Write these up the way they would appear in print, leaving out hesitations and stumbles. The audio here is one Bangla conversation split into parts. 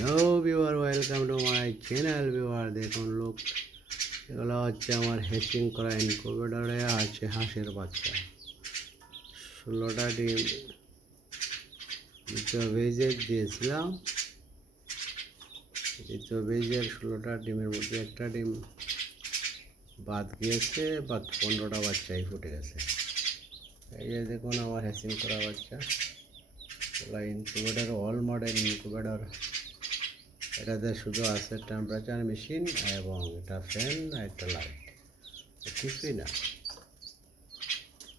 Hello viewer, welcome to my channel viewer. দেখুন লোক, এগুলো হচ্ছে আমার হ্যাচিং করা ইনকিউবেটরে আছে হাঁসের বাচ্চা। 16টা ডিম দ্বিতীয় বেজে দিয়েছিলাম। দ্বিতীয় বেজের 16টা ডিমের মধ্যে একটা ডিম বাদ গিয়েছে, বাদ 15টা বাচ্চাই ফুটে গেছে। এই যে দেখুন আমার হ্যাচিং করা বাচ্চা। ওগুলো ইনকিউবেটর, অল মডেল ইনকিউবেটর। এটাতে শুধু আছে টেম্পারেচার মেশিন এবং এটা ফ্যান আর একটা লাইট, কিছুই না।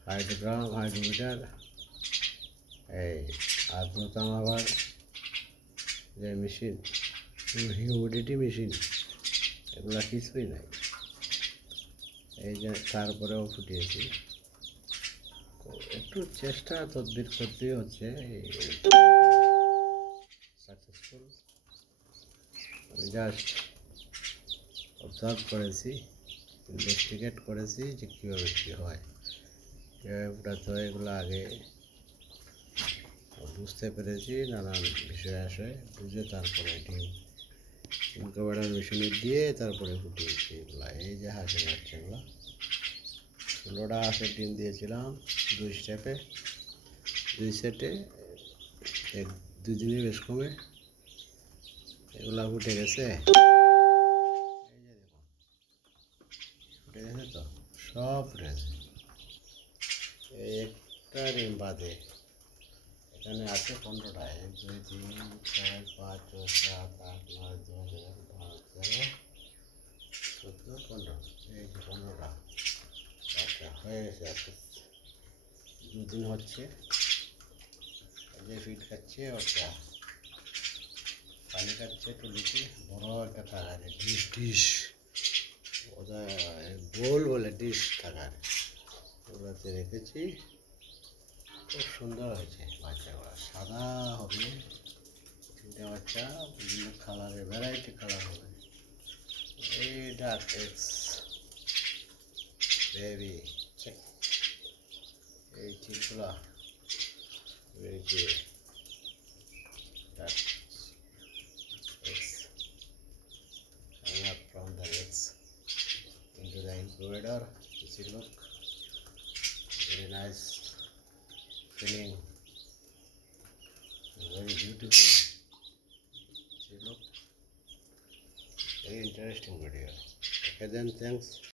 হাইড্রোগ্রাম, হাইড্রোমিটার, এই আর্দ্রতা মাপার যে মেশিন, হিউমিডিটি মেশিন, এগুলো কিছুই নাই। এই যে তারপরেও ফুটিয়েছি। একটু চেষ্টা তদবির করতেই হচ্ছে। সাকসেসফুল। আমি জাস্ট অবজার্ভ করেছি, ইনভেস্টিগেট করেছি যে কীভাবে কী হয়, কীভাবে ফুটাতে হয়। এগুলো আগে বুঝতে পেরেছি, নানান বিষয় আসে বুঝে তারপরে ডিম ইনকিউবেটর মেশিনে দিয়ে তারপরে ফুটিয়েছি এগুলো। এই যে হাঁসের বাচ্চাগুলো, 16টা হাঁসের ডিম দিয়েছিলাম 2 স্টেপে, 2 সেটে, 2 দিনে বেশ কমে এগুলো ফুটে গেছে। এই যে দেখুন ফুটে গেছে, তো সব ফুটে গেছে। এই একটা ডিম বাদে এখানে আছে 15টা। 1 2 3 4 5 6 7 8 9 10 11 12 13 14 15। এই যে 15টা আচ্ছা হয়ে গেছে। আজকে 2 দিন হচ্ছে। যে ফিড খাচ্ছে, ওটা পানি খাচ্ছে টুলিতে। বড় একটা থাকারে ডিশ ডিশ, ওটা বোল বলে, ডিশ থাকার ওগুলোতে রেখেছি। খুব সুন্দর হয়েছে বাচ্চাগুলো, সাদা হবে 3টে বাচ্চা, বিভিন্ন কালারের, ভ্যারাইটি কালার হবে। এই ডাক এক্স বেবি চেক, এই চিপগুলো রয়েছে ডাক x coming up from the eggs into the incubator. You see, look, very nice feeling, very beautiful. See, look, very interesting video. Okay then, thanks.